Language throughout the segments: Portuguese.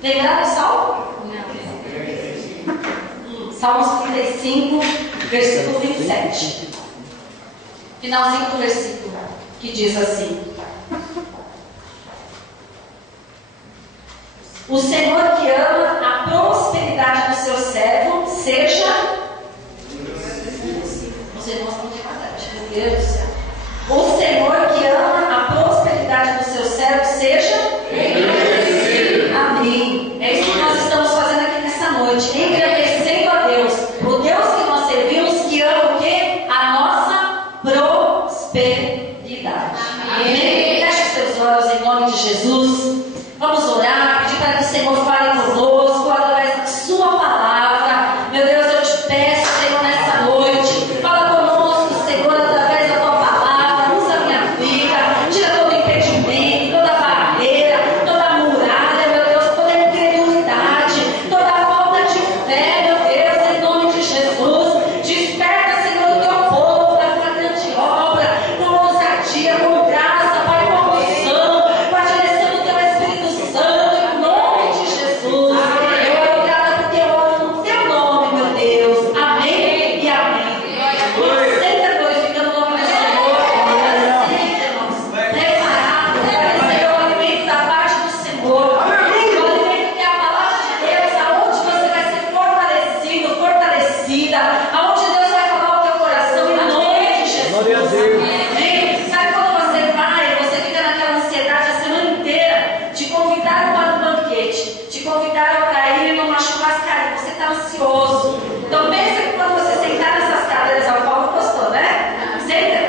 Lembraram do Salmo? Salmos 35, versículo 27. Finalzinho do versículo, que diz assim: o Senhor que ama a prosperidade do seu servo, seja... Os irmãos estão devagar, meu Deus do céu. O Senhor que ama a prosperidade do seu servo, seja... Amém. É isso que nós estamos fazendo aqui nessa noite, engrandecendo a Deus. O Deus que nós servimos, que ama o quê? A nossa prosperidade. Amém. Feche os seus olhos em nome de Jesus. Vamos orar, pedir para que o Senhor fale conosco através da sua palavra. Meu Deus, eu te peço, Senhor, nessa noite, fala conosco, Senhor, através da tua palavra. Usa a minha vida, tira todo impedimento, toda barreira, toda muralha, meu Deus, toda incredulidade, toda falta de fé, meu Deus, em nome de Jesus. Desperta, Senhor, o teu povo para uma grande obra, com ousadia, com graça, Pai, com unção, com a direção do teu Espírito Santo, em nome de Jesus. Eu oro grata porque eu oro no teu nome, meu Deus. Amém e amém. Senta glorificando o nome do Senhor. Senta, irmãos. Preparado para receber o alimento da parte do Senhor. O alimento que é a palavra de Deus, aonde você vai ser fortalecido, fortalecida, aonde Deus vai falar o teu coração, em nome de Jesus. Glória a Deus. Amém? Sabe quando você vai, você fica naquela ansiedade a semana inteira, te convidaram para um banquete, te convidaram para ir numa churrascaria, você está ansioso. Então pensa que quando você sentar nessas cadeiras, o Paulo gostou, né?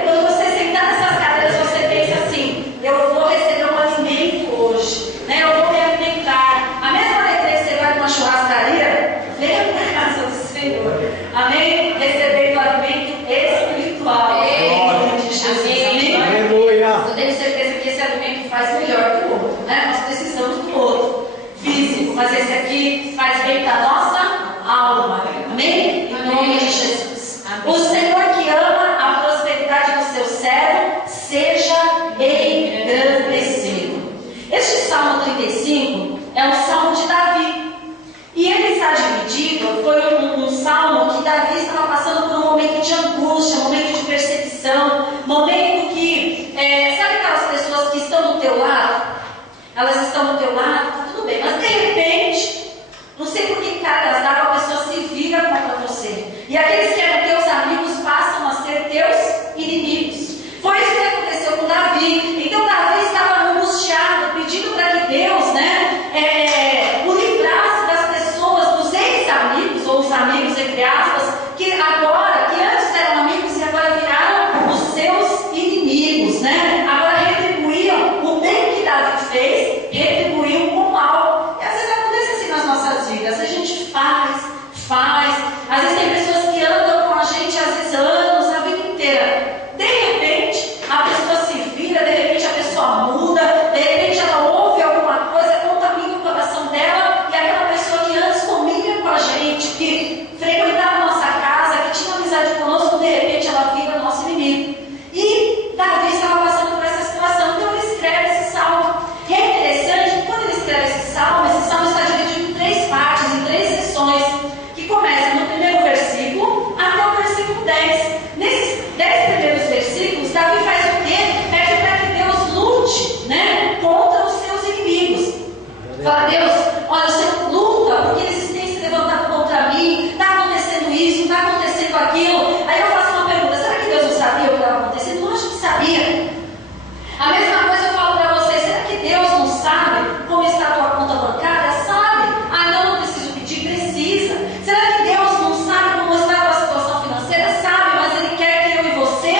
Quando você sentar nessas cadeiras, você pensa assim: eu vou receber um alimento hoje, né? Eu vou me alimentar. A mesma alegria que você vai numa churrascaria, venha para a casa do Senhor. Amém? Recebendo o alimento espiritual. Em nome de Jesus. Amém? Aleluia. Eu tenho certeza que esse alimento faz melhor que o outro, né? Nós precisamos do outro, físico, mas esse aqui faz bem para a nossa alma. Amém? Em nome de Jesus. O Senhor que ama a prosperidade do seu servo, seja engrandecido. Este Salmo 35 é um salmo de Davi. E ele está dividido, foi um salmo que Davi estava passando por um momento de angústia, um momento de perseguição, momento que, sabe aquelas pessoas que estão do teu lado? Elas estão do teu lado, tá tudo bem, mas de repente, não sei por que cargas d'água, a pessoa se vira contra você. E aqueles que eram teus amigos passam a ser teus inimigos. Foi isso que aconteceu com Davi. Então Davi estava angustiado, pedindo para que Deus, o livrasse das pessoas, dos ex-amigos, ou os amigos, entre aspas, que antes eram amigos e agora viraram os seus inimigos, né? Agora retribuíam o bem que Davi fez, retribuíam o mal. E às vezes acontece assim nas nossas vidas, a gente faz, às vezes tem pessoas que andam com a gente, às vezes anos, a vida inteira. De repente, a pessoa se vira, de repente a pessoa muda, de repente ela ouve alguma coisa, contamina o coração dela, e aquela pessoa que antes comia com a gente, que frequentava a nossa casa, que tinha amizade conosco, de repente ela vira nosso inimigo. E Davi estava passando por essa situação, então ele escreve esse salmo. E é interessante que quando ele escreve esse salmo está dividido em 3 partes, em 3 sessões, que começam no primeiro versículo até o versículo 10. Nesses 10 primeiros versículos, Davi faz o quê? Pede para que Deus lute, contra os seus inimigos. Fala: Deus, olha, o Senhor luta, porque eles têm se levantado contra mim, está acontecendo isso, está acontecendo aquilo. Aí eu faço uma pergunta: será que Deus não sabia o que estava acontecendo? Lógico que sabia. A mesma coisa eu falo para você: será que Deus não sabe como está a tua conta bancária? Sabe. Ah, então não preciso pedir? Precisa. Será que Deus não sabe como está a tua situação financeira? Sabe, mas Ele quer que eu e você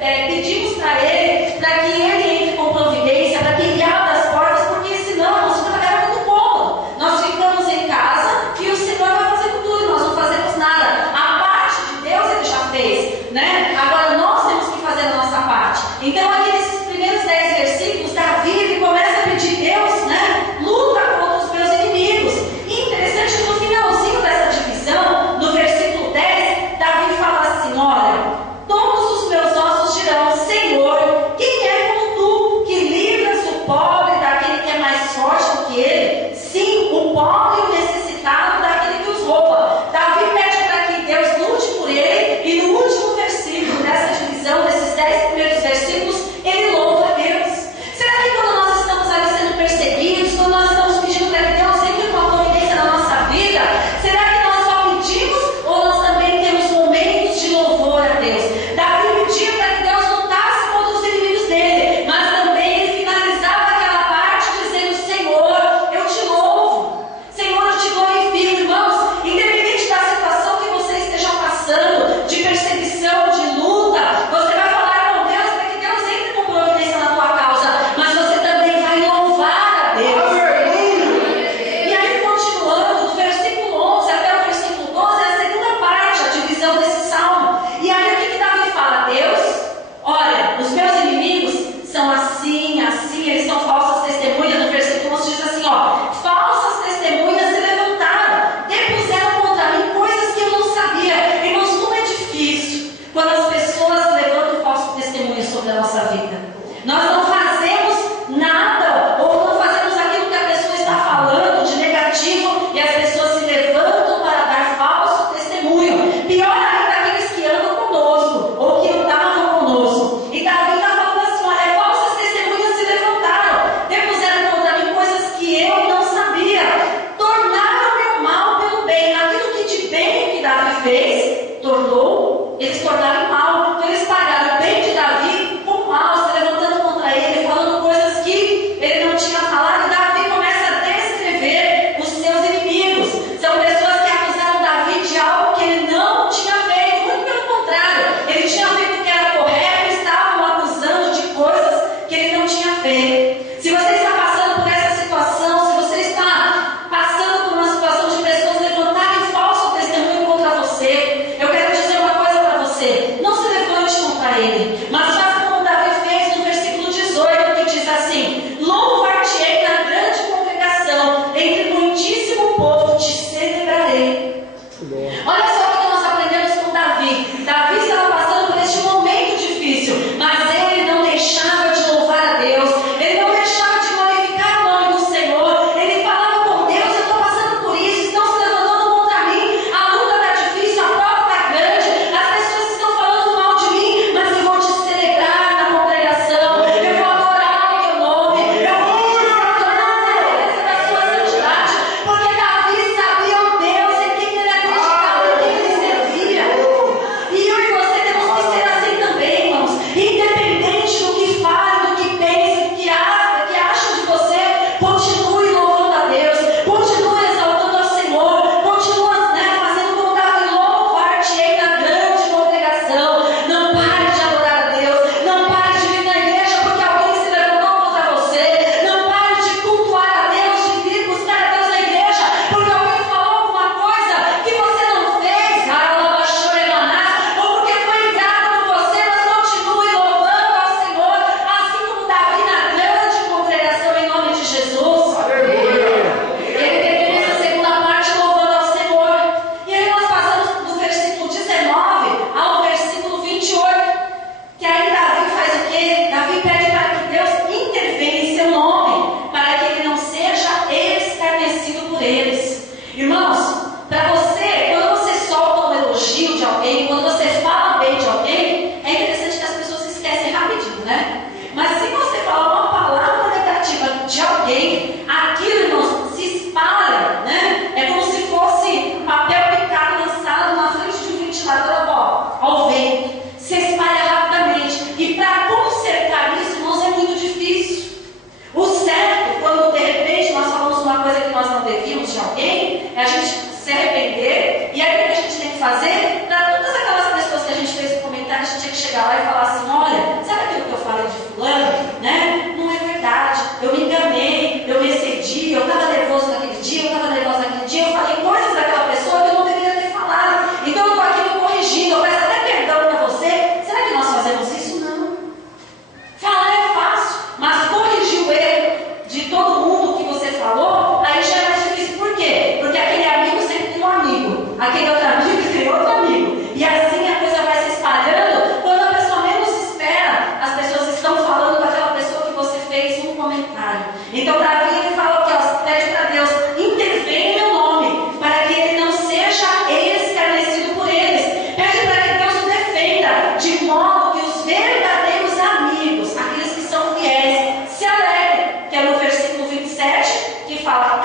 pedimos para Ele, para que Ele entre com providência, para que Ele abra as portas, porque senão nós ficamos muito cômodo. Nós ficamos em casa e o Senhor vai fazendo tudo, nós não fazemos nada. A parte de que fala: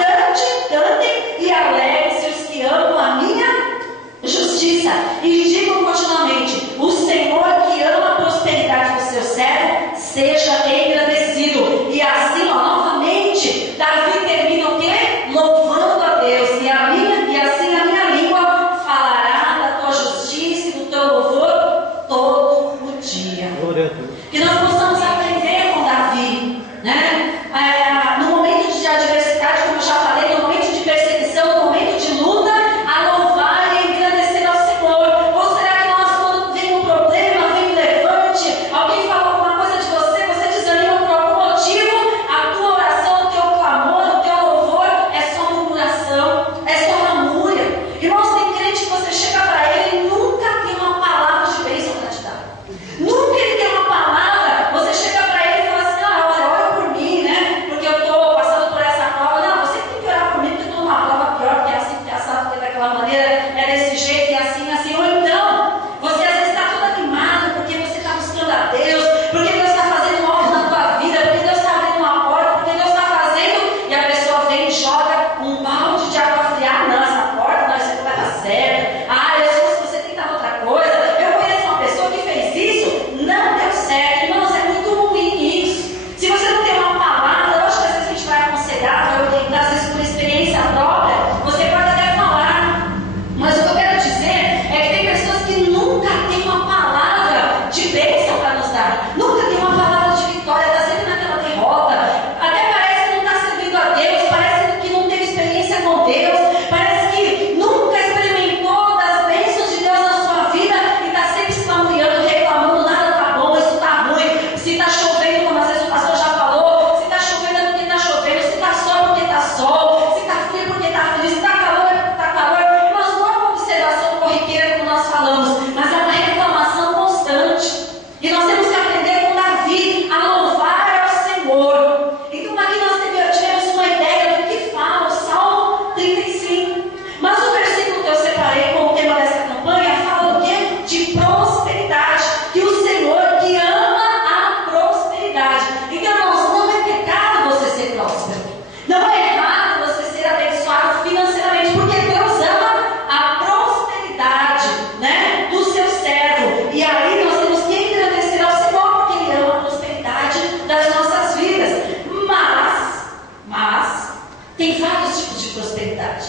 cantem e alegrem-se os que amam a minha justiça, e digam continuamente: o Senhor que ama a prosperidade do seu servo, seja engrandecido. E assim, novamente, Davi termina o quê? Louvando a Deus. E assim a minha língua falará da tua justiça e do teu louvor todo o dia. Glória a Deus. Que nós possamos aprender com Davi, né? No momento de adversidade, como eu já falei, no momento de perseguição, no momento de luta, a louvar e engrandecer ao Senhor. Ou será que nós, quando vem um problema, vem um levante, alguém fala alguma coisa de você, você desanima por algum motivo, a tua oração, o teu clamor, o teu louvor é só murmuração, é só lamúria. Irmãos, tem crente que você chega para ele e nunca tem uma palavra de bênção para te dar. Nunca ele tem uma palavra. Você chega para ele e fala assim: ora por mim, né? Porque eu estou passando por essa prova. Não, você tem que orar por mim porque eu estou numa prova pior, porque é assim, porque é assado, porque é daquela maneira, é desse jeito, e assim, assim. Ou então, você às vezes está todo animado porque você está buscando a Deus, porque Deus está fazendo algo na tua vida, porque Deus está abrindo uma porta, porque Deus está fazendo, e a pessoa vem e joga um balde de água fria. Não, essa porta, não, isso aqui vai dar certo. Eu sei se você tentava outra coisa. Eu conheço uma pessoa que fez isso, não deu certo. Irmãos, é muito ruim isso. Se você não tem uma palavra, eu acho que às vezes a gente vai aconselhar, vai orientar, às vezes por experiência própria, você pode até falar. Mas o que eu quero dizer é que tem pessoas que nunca têm uma palavra de bênção para nos dar, nunca tem uma palavra de vitória, está sempre naquela derrota, até parece que não está servindo a Deus, parece que não teve experiência com Deus, parece que nunca experimentou das bênçãos de Deus na sua vida e está sempre exclamando, reclamando: nada está bom, isso está ruim, se está chovendo, como às vezes o pastor já falou, se está chovendo é porque está chovendo, se está sol é porque está sol, se está frio é porque está frio, se está calor é porque está calor. Mas não é uma observação corriqueira como nós falamos, mas é uma reclamação constante. E nós temos que aprender com Davi a louvar ao Senhor. Então aqui nós tivemos uma ideia do que fala o Salmo 35. Mas o versículo que eu separei como tema dessa campanha fala o quê? De prosperidade. Que o Senhor que ama a prosperidade. Então, irmãos, não é pecado você ser próspero. Não é errado você ser abençoado financeiramente, porque Deus ama a prosperidade, né, do seu servo. E aí nós temos que agradecer ao Senhor, porque Ele ama a prosperidade das nossas vidas. Mas tem vários tipos de prosperidade.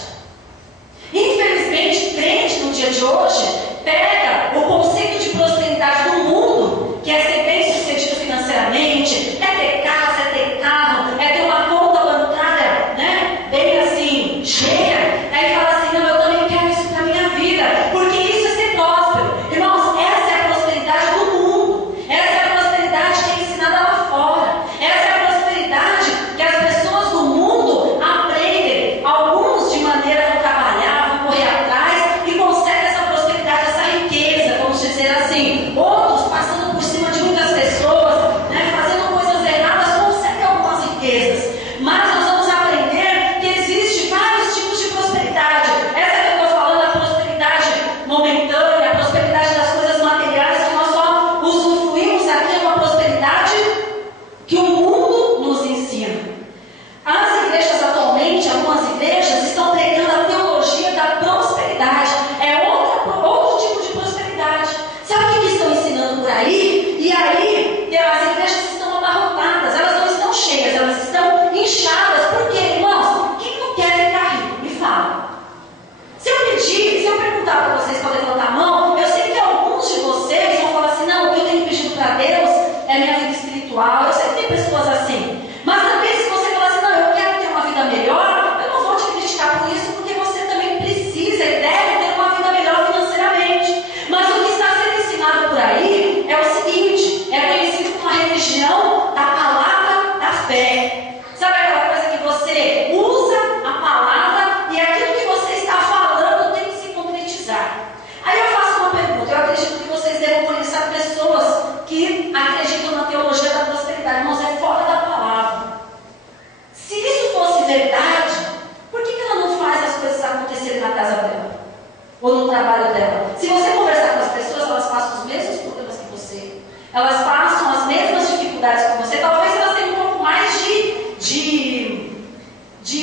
Infelizmente, crente no dia de hoje pega o conceito de prosperidade do mundo, que é ser bem sucedido financeiramente, é ter casa, é ter carro, é ter uma conta bancária, né, bem assim, cheia. Aí fala assim: não, eu também quero isso para minha vida, porque isso é ser próspero. Irmãos, essa é a prosperidade do mundo, essa é a prosperidade que é ensinada lá fora, essa é a prosperidade que as pessoas do mundo aprendem. Alguns de maneira vão trabalhar, vão correr atrás e conseguem essa prosperidade, essa riqueza, vamos dizer assim.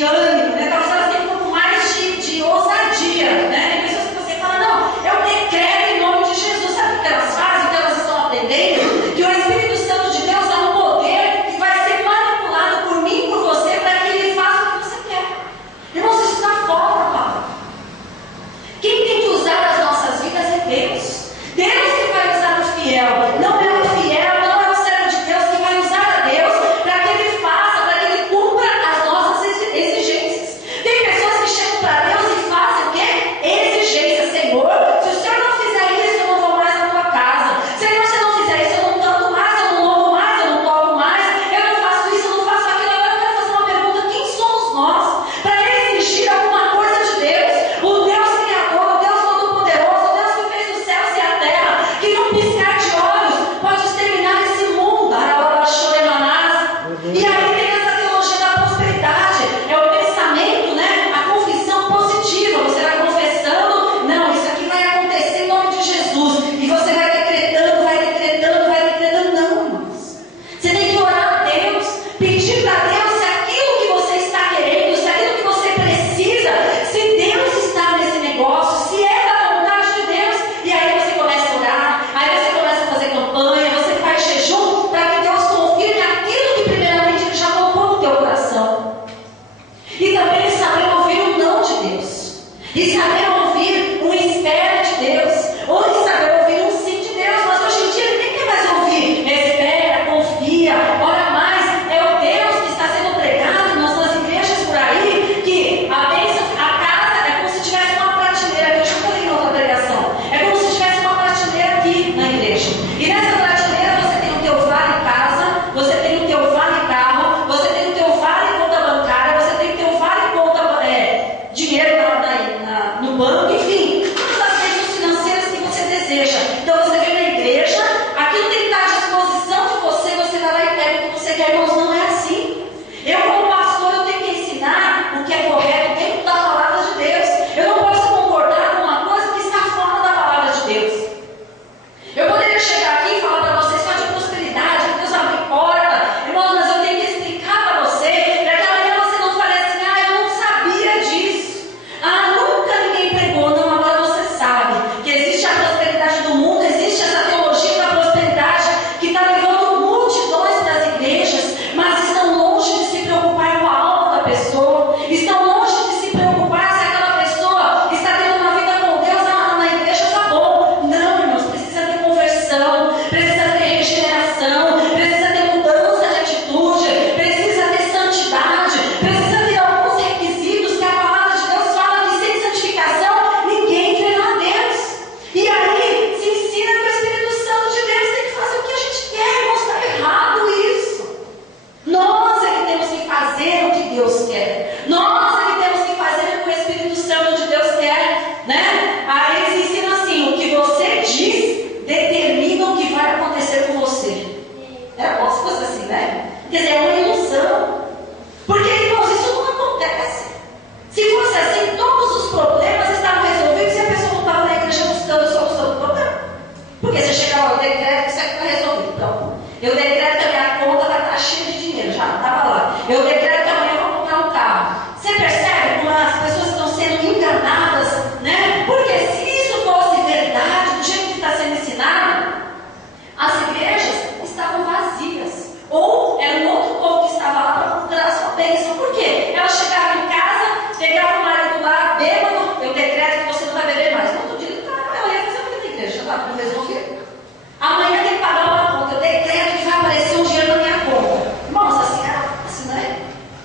ânimo, né? Talvez elas tenham um pouco mais de ousadia, né? Tem pessoas que você fala, não, eu decreto em nome de Jesus. Sabe o que elas fazem, o que elas estão aprendendo? Que o Espírito Santo de Deus dá um poder que vai ser manipulado por mim e por você para que ele faça o que você quer. Irmãos, isso está fora da palavra. Quem tem que usar as nossas vidas é Deus. Deus que vai usar o fiel. Não é o fiel, não é o servo de Deus que vai usar a Deus para que ele faça, para que ele cumpra as nossas exigências. Tem pessoas que chegam para Deus e fazem o quê? Exigência. Senhor, se o Senhor não fizer isso, eu não vou mais na tua casa. Senhor, se eu não fizer isso, eu não canto mais, eu não louvo mais, eu não toco mais, eu não faço isso, eu não faço aquilo. Agora eu quero fazer uma pergunta: quem somos nós para exigir alguma coisa de Deus? O Deus Criador, o Deus Todo-Poderoso, o Deus que fez os céus e a terra, que num piscar de olhos pode exterminar esse mundo. E aí tem essa teologia da prosperidade, é o pensamento, né? A confissão positiva. Você vai confessando, não, isso aqui vai acontecer em nome de Jesus, e você vai decretando, vai decretando, vai decretando. Não, irmãos, você tem que orar a Deus, pedir para Deus se aquilo que você está querendo, se aquilo que você precisa, se Deus está nesse negócio, se é da vontade de Deus. E aí você começa a orar, aí você começa a fazer campanha, você faz jejum para que Deus confirme aquilo que primeiramente Ele já colocou no teu coração. E também saber ouvir o não de Deus, e saber ouvir um espera de Deus, ou saber ouvir um sim de Deus. Mas hoje em dia ninguém quer mais ouvir espera, confia, ora mais. É o Deus que está sendo pregado nas igrejas por aí, que a bênção, a casa é como se tivesse uma prateleira, que eu já falei em outra pregação, é como se tivesse uma prateleira aqui na igreja, e nessa prateleira você tem o teu vale casa, você tem o teu vale carro, você tem o teu vale conta bancária, você tem o teu vale conta dinheiro no banco, enfim, todas as bênçãos financeiras que você deseja. Então você vem na igreja, aquilo tem que estar à disposição de você, você vai lá e pega o que você quer. Irmãos, não é assim. Eu, como pastor, eu tenho que ensinar o que é correto dentro da palavra de Deus. Eu não posso concordar com uma coisa que está fora da palavra de Deus. Eu poderia chegar aqui e falar para vocês só de prosperidade, que Deus abre porta. Irmãos, mas eu tenho que explicar para você, para que amanhã você não fale assim, eu não sabia disso. Nunca ninguém pregou. Não, agora você sabe que existe a prosperidade do mundo, existe essa teologia da prosperidade que está levando multidões para as igrejas, mas estão longe de se preocupar com a alma da pessoa, estão longe de se preocupar se aquela pessoa está tendo uma vida com Deus na igreja, tá bom. Não, irmãos, precisa ter conversão, precisa ter regeneração, precisa ter mudança de atitude, precisa ter santidade, precisa ter alguns requisitos que a palavra de Deus fala que sem santificação ninguém verá a Deus. E aí se ensina que o Espírito Santo de Deus tem que fazer o que a gente quer. Irmãos, está errado isso. Nós é que temos que fazer o que Deus quer. Nós é que temos que fazer o que o Espírito Santo de Deus quer, né? Aí eles ensinam assim: o que você diz determina o que vai acontecer com você. É bom se fosse assim, né? Quer dizer, é uma ilusão. Porque, irmãos, isso não acontece. Se fosse assim, todos os problemas estavam resolvidos e a pessoa não estava na igreja buscando solução do problema. Porque você chega lá, eu decreto que isso aqui está resolvido. Então, eu decreto que a minha conta vai estar cheia de dinheiro, já estava lá. Eu decreto que amanhã eu vou comprar um carro. Você percebe como as pessoas estão sendo enganadas, né? Porque se isso fosse verdade, do jeito que está sendo ensinado, as igrejas estavam vazias. Ou era um outro povo que estava lá para procurar a sua bênção. Por quê? Ela chegava em casa, pegava o marido lá, bêbado, eu decreto que você não vai beber mais. No outro dia, ela ia fazer o que na igreja? Já estava tudo resolvido. Amanhã tem que pagar uma conta. Eu decreto que vai aparecer um dinheiro na minha conta. Irmãos, assim não é?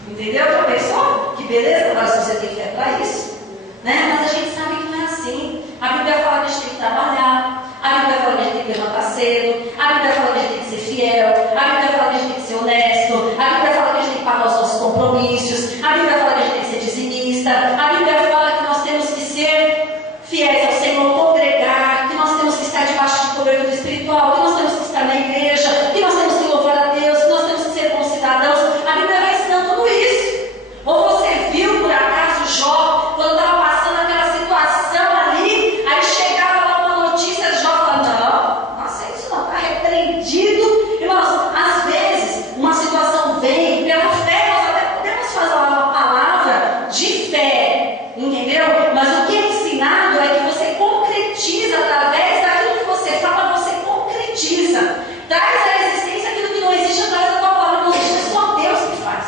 Entendeu? Já pensou? Que beleza, agora se você tem fé para isso. Né? Mas a gente sabe que não é assim. A Bíblia fala que a gente tem que trabalhar. A Bíblia fala que a gente tem que levantar cedo. A Bíblia fala que a gente tem que ser fiel. A Bíblia fala que a gente tem que ser honesto. A Bíblia fala que a gente tem que pagar os nossos compromissos. A Bíblia fala que a gente tem que ser dizimista. A Bíblia fala que nós temos que ser fiéis ao Senhor, congregar, que nós temos que estar debaixo de cobertura espiritual, que nós temos que estar na igreja, que nós temos que louvar a Deus, que nós temos que ser bons cidadãos. A Bíblia vai ensinando tudo isso. Ou você viu por acaso Jó, quando estava passando aquela situação ali, aí chegava lá uma notícia de Jó falando: não aceita isso não, está repreendido. Irmãos, às vezes uma situação vem pela fé, nós até podemos falar uma palavra de fé, entendeu? Mas o que é ensinado é que você concretiza através daquilo que você fala, você concretiza. Traz à existência aquilo que não existe através da tua palavra, não existe, é só Deus que faz.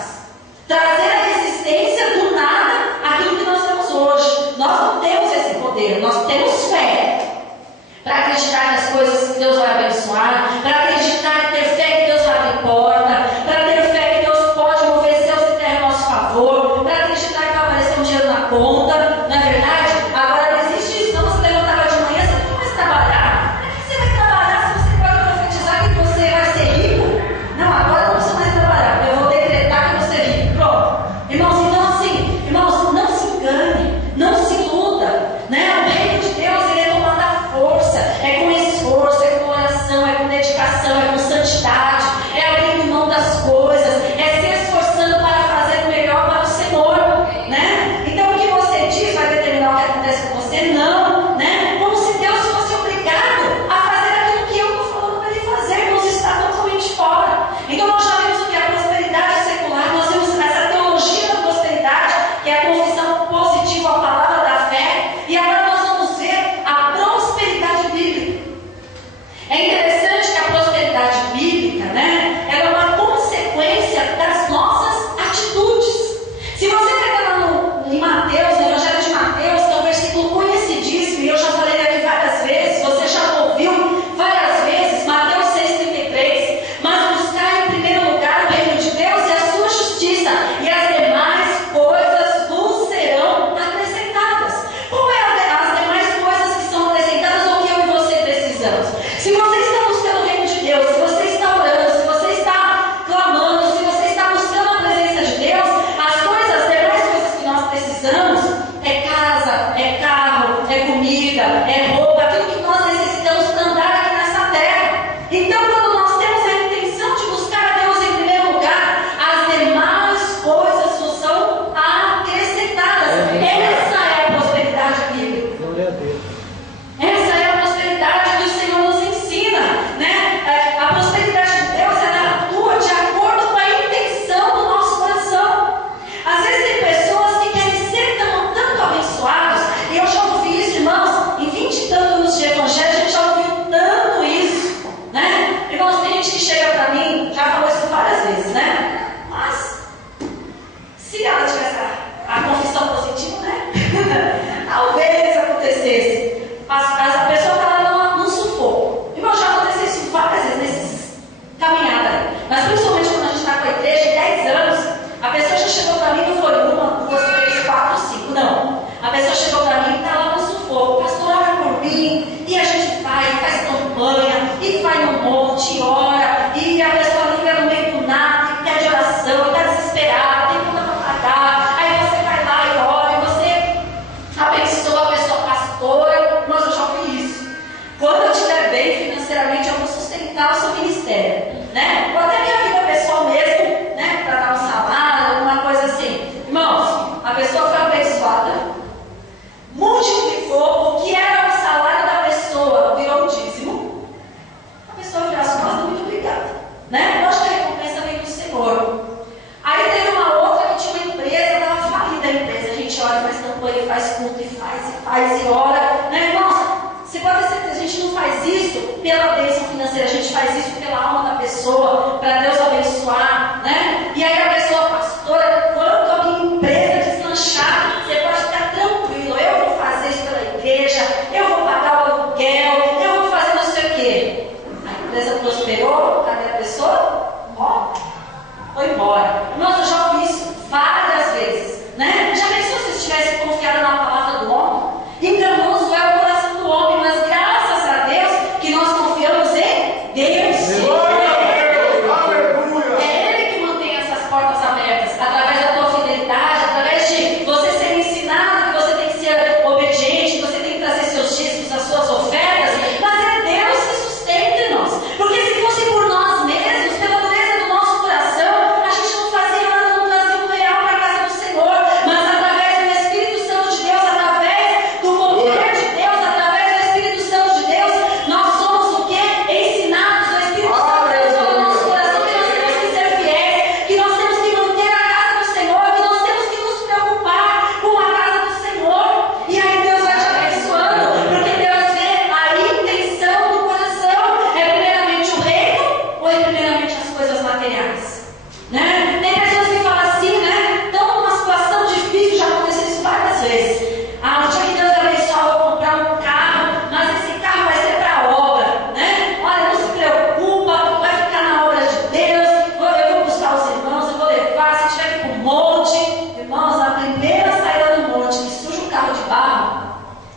Trazer à existência do nada aquilo que nós temos hoje. Nós não temos esse poder, nós temos fé para acreditar nas coisas que Deus vai abençoar, para acreditar e ter fé que Deus abre porta, para ter fé que Deus pode mover céus e terra a nosso favor, para acreditar que vai aparecer um dinheiro na conta, não é verdade? Agora não existe isso, não. Você levantava de manhã, você não vai trabalhar. Para que você vai trabalhar se você pode profetizar que você vai ser rico? Não, agora não precisa mais trabalhar, eu vou decretar que você é rico. Pronto. Irmãos, então assim, irmãos, não se engane, não se iluda, né? O reino de Deus, ele é tomado à força, é com esforço, é com oração, é com dedicação, é com santidade, é abrindo mão das coisas, é se esforçando para fazer o melhor para o Senhor, né? Então o que você diz vai determinar o que acontece com você? Não, né? Como se Deus fosse obrigado a fazer aquilo que eu estou falando para ele fazer, nos está totalmente fora. Então nós já vimos o que é a prosperidade secular, nós vimos essa teologia da prosperidade, que é a confissão positiva à palavra da fé, e agora nós vamos ver a prosperidade bíblica. É interessante que a prosperidade bíblica, né, ela é uma consequência das nossas atitudes. Se você pegar lá em Mateus, no Evangelho de Mateus, que é um versículo conhecidíssimo, e eu já falei aqui várias vezes, você já ouviu várias vezes, Mateus 6,33, mas buscar em primeiro lugar o reino de Deus e a sua justiça, e as demais coisas vos serão acrescentadas. Qual é as demais coisas que são acrescentadas ou que eu e você precisamos? Se você está buscando o reino de Deus, se você está orando, se você está clamando, se você está buscando a presença de Deus, as demais coisas que nós precisamos é casa, é carro, é comida, é roupa, aquilo que nós necessitamos para andar aqui nessa terra. Então, quando nós temos a intenção de buscar a Deus em primeiro lugar, as demais coisas nos são acrescentadas. Essa é a prosperidade bíblica. Glória a Deus. Essa é a prosperidade que o Senhor nos ensina, né? A prosperidade de Deus, ela atua de acordo com a intenção do nosso coração. Às vezes tem pessoas que querem ser tanto abençoadas, e eu já ouvi isso, irmãos, em 20 e tantos anos de evangelho, a gente já ouviu tanto isso, né? Irmãos, tem gente que chega para mim, já falou isso várias vezes, né? Mas, se ela tivesse a confissão positiva, né? Talvez acontecesse. A pessoa está lá num sufoco. Irmão, já aconteceu isso várias vezes nessas caminhadas. Mas principalmente quando a gente está com a igreja, 10 anos, a pessoa já chegou para mim, não foi 1, 2, 3, 4, 5, não. A pessoa chegou para mim e está lá no sufoco. Pastor, ora por mim. E a gente faz campanha, e vai no monte, e ora. E a pessoa fica no meio do nada, e pede oração, e está desesperada, tem conta para pagar. Aí você vai lá e ora, e você abençoa a pessoa pastora. Mas eu já ouvi isso. Quando eu estiver bem financeiramente, eu vou sustentar o seu ministério, né? Ou até minha vida pessoal mesmo, né? Para dar um salário, alguma coisa assim. Irmãos, a pessoa foi abençoada, multiplicou o que era o salário da pessoa, virou um dízimo. A pessoa virou as costas, muito obrigada, né? Lógico que a recompensa vem do Senhor. Aí teve uma outra que tinha uma empresa, estava falida a empresa. A gente ora, faz campanha, faz culto, e faz e ora, né, irmãos? Você pode ter certeza, a gente não faz isso pela bênção financeira, a gente faz isso pela alma da pessoa, para Deus abençoar, né? E aí a pessoa, pastora, quando a minha empresa deslanchar, você pode ficar tranquilo, eu vou fazer isso pela igreja, eu vou pagar o aluguel, eu vou fazer não sei o quê. A empresa prosperou, cadê a pessoa? Ó, foi embora. Irmãos, eu já ouvi isso várias vezes, né? Já pensou se estivesse confiado na palavra do homem? Enganoso é o coração do homem, mas graças a Deus que nós confiamos em Deus. É Ele que mantém essas portas abertas, através da tua fidelidade, através de você ser ensinado que você tem que ser obediente, que você tem que trazer seus dízimos, as suas ofertas, mas é Deus que sustenta nós. Porque se fosse por nós mesmos, pela dureza do nosso coração, a gente não fazia nada, não trazia um real para a casa do Senhor, mas através do Espírito Santo de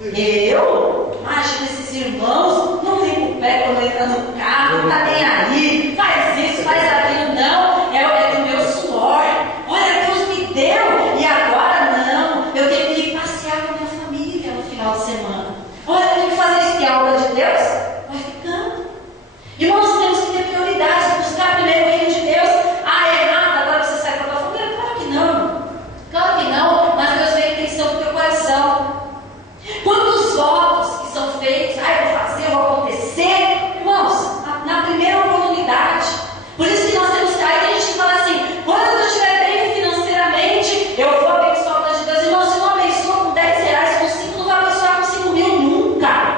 Imagina esses irmãos, não limpa o pé quando entra no carro, não tá nem aí, faz isso, faz aquilo, não, é do meu suor. Olha, Deus me deu, e agora não, eu tenho que ir passear com a minha família no final de semana. Olha, eu tenho que fazer isso, que é a obra de Deus, vai ficando. Irmãos, temos que ter prioridade, buscar primeiro o reino de Deus. É nada, agora você sai para a tua família? Claro que não, mas Deus vê a intenção do teu coração. Quantos votos que são feitos, eu vou fazer, eu vou acontecer, irmãos, na primeira oportunidade. Por isso que nós temos caído, a gente fala assim, quando eu estiver bem financeiramente, eu vou abençoar a obra de Deus. Irmão, se não abençoa com 10 reais, com 5, não vai abençoar com 5 mil, nunca.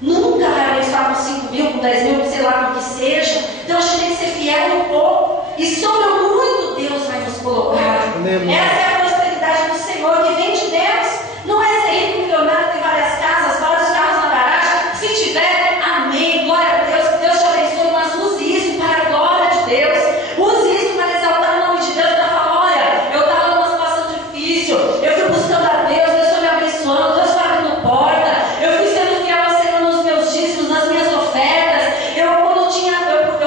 Nunca vai abençoar com 5 mil, com 10 mil, sei lá, com o que seja. Então a gente tem que ser fiel um pouco. E sobre o muito Deus vai nos colocar. Essa é a prosperidade do Senhor que vem de Deus. Não é ser rico, milionário, ter várias casas, vários carros na garagem. Se tiver, amém, glória a Deus, que Deus te abençoe, mas use isso para a glória de Deus. Use isso para exaltar o nome de Deus, para falar, olha, eu estava numa situação difícil, eu fui buscando a Deus, Deus foi me abençoando, Deus foi abrindo porta, eu fui sendo fiel ao Senhor nos meus dízimos, nas minhas ofertas, eu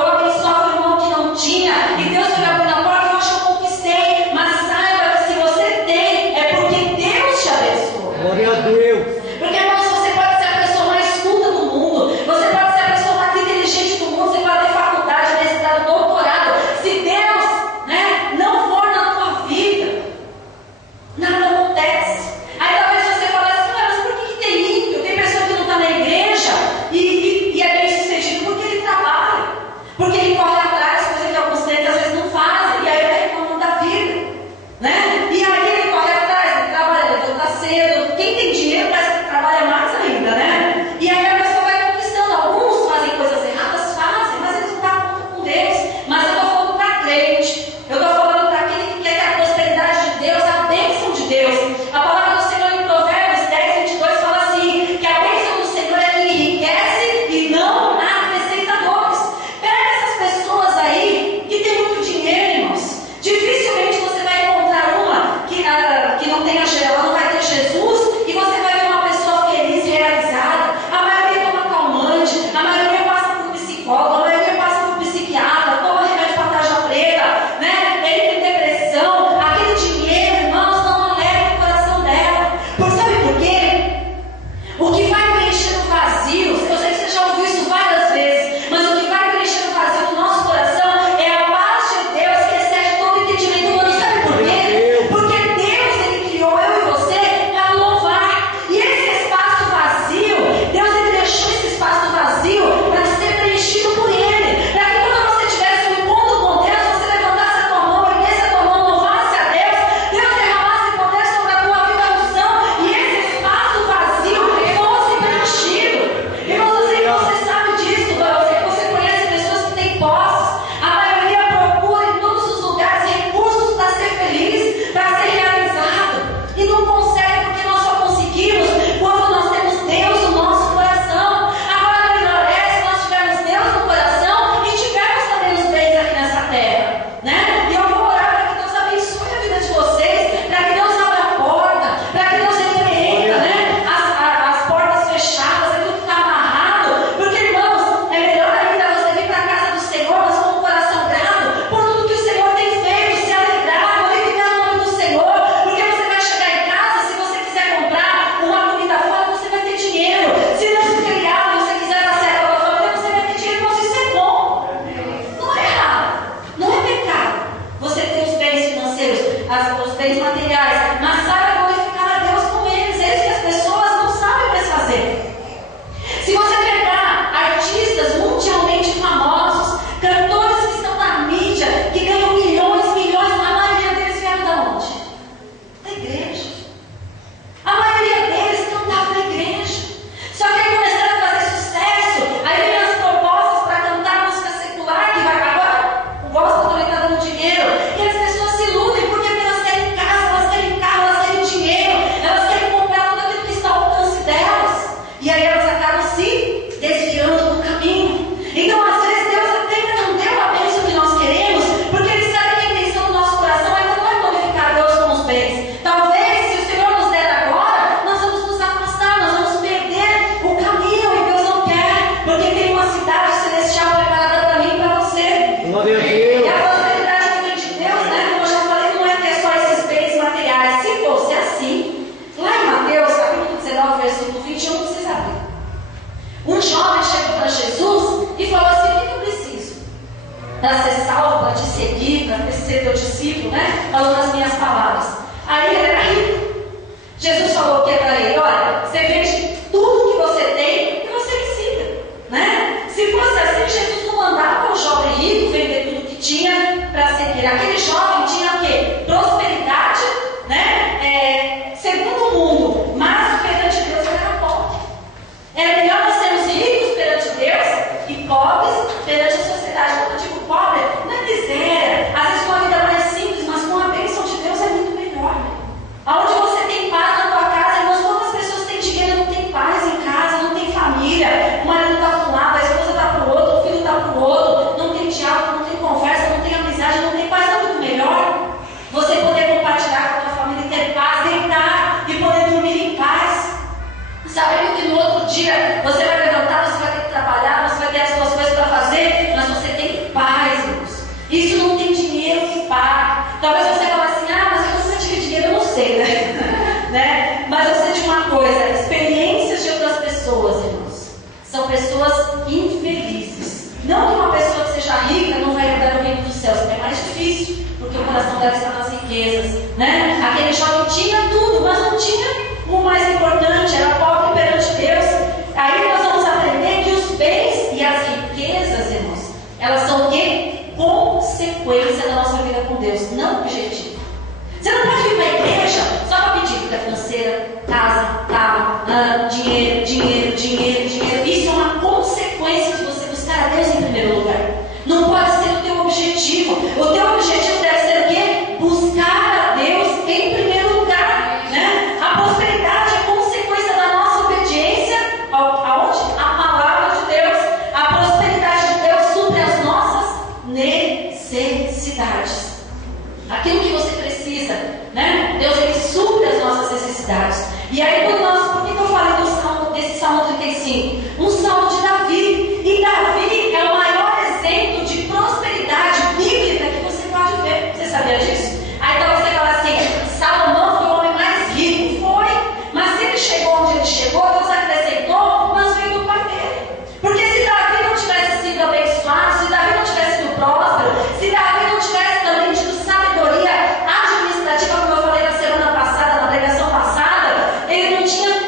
abençoava o irmão que não tinha, e Deus foi me abrindo a porta, eu acho que eu conquistei, mas saiba que se você tem, é porque Deus te abençoou. Glória a Deus. Porque, irmãos, você pode ser a pessoa mais culta do mundo, você pode ser a pessoa mais inteligente do mundo, você pode ter faculdade, mestrado, doutorado. Se Deus, não for na tua vida, nada acontece. Aí talvez você fale assim, mas por que tem ímpio? Tem pessoa que não está na igreja e é bem sucedido porque ele trabalha, porque ele corre atrás, coisa que alguns crentes às vezes não fazem, e aí ele reclamando da vida, E aí ele corre atrás, ele trabalha, levanta cedo. Quem tem dinheiro parece que trabalha mais ainda, E aí a pessoa vai conquistando. Alguns fazem coisas erradas, fazem, mas eles não dão conta com Deus. Mas eu estou falando para crente, eu estou falando para aquele que quer ter a prosperidade de Deus, a bênção de Deus. A palavra do Senhor em Provérbios 10, 22 fala assim, que a bênção do Senhor é que enriquece e não acrescenta dores. Pega essas pessoas aí que tem muito dinheiro, irmãos. Dificilmente você vai encontrar uma que não tenha, ela não vai ter Jesus, e você vai ver uma pessoa feliz, realizada. A maioria toma calmante, a maioria passa por psicólogo, a maioria passa por psiquiatra, toma remédio para tarja preta, Entra em depressão. Aquele dinheiro, irmãos, não alegra o coração dela. Sabe por quê? O que vai preencher o vazio, eu sei que você já ouviu isso várias vezes, mas o que vai preencher o vazio do nosso coração é a paz de Deus que excede todo entendimento humano. Sabe por quê? Porque Deus, Ele criou eu e para ser salvo, para te seguir, para ser teu discípulo, né? Falando as minhas palavras. Aí ele era rico. Jesus falou o que para ele? Olha, você vende tudo que você tem e você me siga, né? Se fosse assim, Jesus não mandava o jovem rico vender tudo que tinha para seguir. Aquele jovem tinha o quê? Prosperidade, né? Segundo o mundo, mas perante Deus ele era pobre. Era melhor nós sermos ricos perante Deus e pobres perante a sociedade. Quando eu digo pobre, não é miséria. Às vezes uma vida mais simples, mas com a bênção de Deus é muito melhor. Aonde você tem paz na tua casa, irmãos, quantas pessoas têm dinheiro, não tem paz em casa, não tem família, o marido está para um lado, a esposa está para o outro, o filho está para o outro, não tem diálogo, não tem conversa, não tem amizade, não tem paz, não é muito melhor você poder compartilhar com a tua família e ter paz, deitar e poder dormir em paz, sabendo que no outro dia você vai levantar, você vai ter que trabalhar, você vai ter as suas coisas para fazer, mas você tem paz, irmãos. Isso não tem dinheiro que pague. Talvez você fale assim, mas eu não tive dinheiro, eu não sei, né? Mas eu sei de uma coisa, experiências de outras pessoas, irmãos, são pessoas infelizes. Não que uma pessoa que seja rica não vai herdar o reino dos céus, é mais difícil, porque o coração dela está nas riquezas, né? Aquele jovem tinha tudo, mas não tinha o mais importante, era pobre perante Deus. Aí nós vamos aprender que os bens e as riquezas, irmãos, elas são o quê? Consequência da nossa vida com Deus, não objetivo. Você não pode vir para a igreja só para pedir vida financeira, casa, carro, dinheiro. Isso é uma consequência de você buscar a Deus em primeiro lugar. Não pode ser o teu objetivo. O teu objetivo deve ser o quê? Buscar a Deus em primeiro lugar, né? A prosperidade é consequência da nossa obediência aonde? A palavra de Deus. A prosperidade de Deus supre as nossas necessidades. Aquilo que você precisa, né? Deus, ele supre as nossas necessidades. E aí, por que eu falei desse Salmo 35? Um salmo de Davi. E Davi é o maior exemplo de prosperidade bíblica que você pode ver. Você sabia disso? Aí talvez você fale assim, Salomão foi o homem mais rico. Foi, mas se ele chegou onde ele chegou, Deus acrescentou, mas veio do pai dele. Porque se Davi não tivesse sido abençoado, se Davi não tivesse sido próspero, se Davi não tivesse também tido sabedoria administrativa, como eu falei na semana passada, na pregação passada, ele não tinha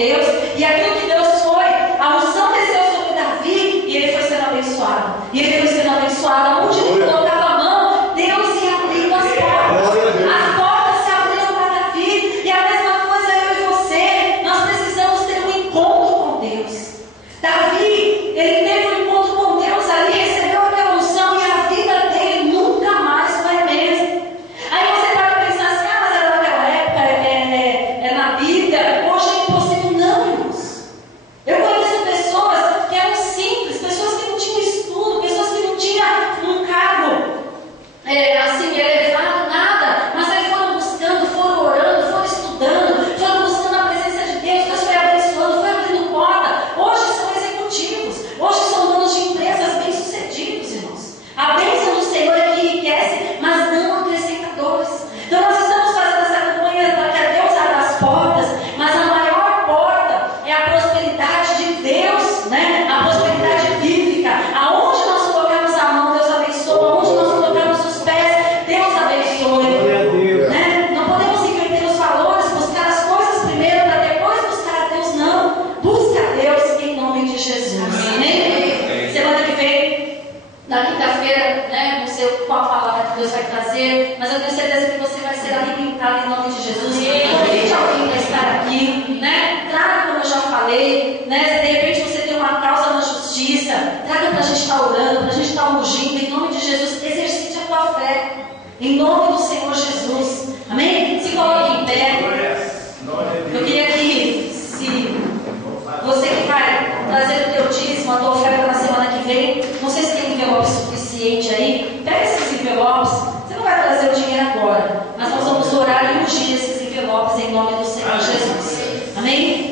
Deus, e aquilo que Deus foi, a unção desceu sobre Davi, e ele foi sendo abençoado. E ele foi sendo abençoado. Onde ele colocava a mão, Deus ia abrindo as portas. As portas se abriram para Davi. E a mesma coisa eu e você. Nós precisamos ter um encontro com Deus. Davi, ele teve um encontro com Deus ali, recebeu aquela unção e a vida dele nunca mais foi a mesma. Aí você pode pensar assim, mas era naquela época, é na Bíblia, hoje é impossível. Não, irmãos. Eu conheço pessoas que eram simples, pessoas que não tinham estudo, pessoas que não tinham um cargo assim, elevado, nada, mas aí foram buscando, foram orando, foram estudando, foram buscando a presença de Deus, Deus foi abençoando, foi abrindo porta. Hoje são executivos, hoje são donos de empresas bem-sucedidos, irmãos. A bênção do Senhor é que enriquece, mas não acrescenta dores. Então nós estamos fazendo essa campanha para que Deus abra as portas, mas a maior porta é a prosperidade de Deus, né? A prosperidade bíblica. Aonde nós colocamos a mão, Deus abençoa. Aonde nós colocamos os pés, Deus abençoe. Né? Não podemos inverter os valores, buscar as coisas primeiro para depois buscar a Deus, não. Busca a Deus em nome de Jesus. Amém? Semana que vem, na quinta-feira, né? Não sei qual palavra que Deus vai trazer, mas eu tenho certeza que você vai ser alimentado em nome de Jesus. Convide alguém para estar aqui, né? Traga, como eu já falei, né? De repente você tem uma causa na justiça, traga para a gente estar orando, para a gente estar ungindo, em nome de Jesus. Exercite a tua fé, em nome do Senhor Jesus. Amém? Se coloque em pé. Eu queria que, se você que vai trazer o teu dízimo, a tua oferta na semana que vem, não sei se tem envelope suficiente aí, pega esses envelopes. Você não vai trazer o dinheiro agora, mas nós vamos orar e ungir esses envelopes em nome do Senhor Jesus. Amém?